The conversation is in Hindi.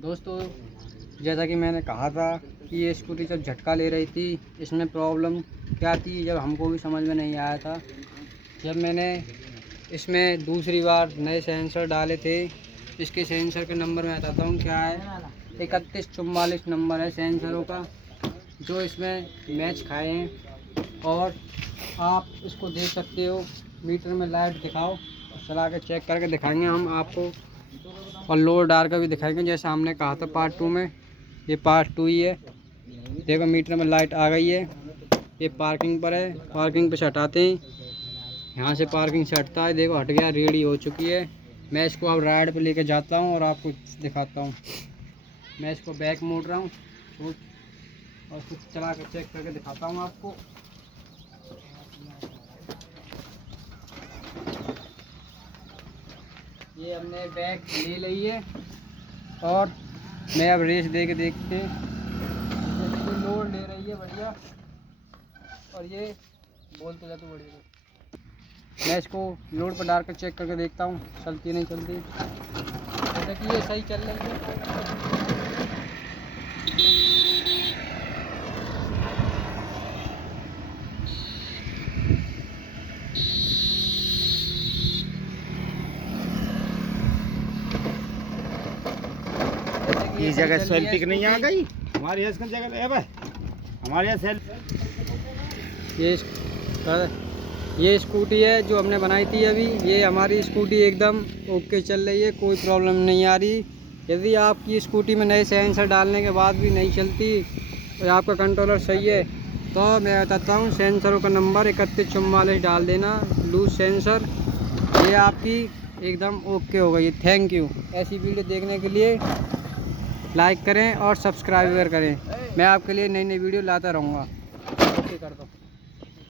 दोस्तों, जैसा कि मैंने कहा था कि ये स्कूटी जब झटका ले रही थी, इसमें प्रॉब्लम क्या थी जब हमको भी समझ में नहीं आया था। जब मैंने इसमें दूसरी बार नए सेंसर डाले थे, इसके सेंसर के नंबर मैं बताता हूँ क्या है। 3144 नंबर है सेंसरों का, जो इसमें मैच खाए हैं। और आप इसको देख सकते हो, मीटर में लाइट दिखाओ, चला के चेक करके दिखाएंगे हम आपको, और लोड डार का भी दिखाएंगे जैसा हमने कहा था पार्ट 2 में। ये पार्ट 2 ही है। देखो मीटर में लाइट आ गई है। ये पार्किंग पर है, पार्किंग पे से हटाते हैं, यहाँ से पार्किंग से हटता है। देखो हट गया, रेडी हो चुकी है। मैं इसको अब राइड पे लेके जाता हूँ और आपको दिखाता हूँ। मैं इसको बैक मोड़ रहा हूँ और उसको चला के चेक करके दिखाता हूँ आपको। ये हमने बैग ले ली है और मैं अब रेस दे के देखते हैं। ये लोड ले रही है बढ़िया, और ये बोलते जाते बढ़िया। मैं इसको लोड पर डाल कर चेक करके देखता हूँ चलती नहीं चलती। जैसे कि ये सही चल रही है। ये जगह सेल्फी नहीं आ गई हमारे यहाँ जगह है भाई, हमारे यहाँ ये स्कूटी है जो हमने बनाई थी अभी। ये हमारी स्कूटी एकदम ओके चल रही है, कोई प्रॉब्लम नहीं आ रही। यदि आपकी स्कूटी में नए सेंसर डालने के बाद भी नहीं चलती और आपका कंट्रोलर सही है, तो मैं बताता हूँ सेंसरों का नंबर 3144 डाल देना, लूज सेंसर। ये आपकी एकदम ओके हो गई। Thank you. ऐसी वीडियो देखने के लिए लाइक करें और सब्सक्राइब करें। मैं आपके लिए नई नई वीडियो लाता रहूँगा। ओके कर दो।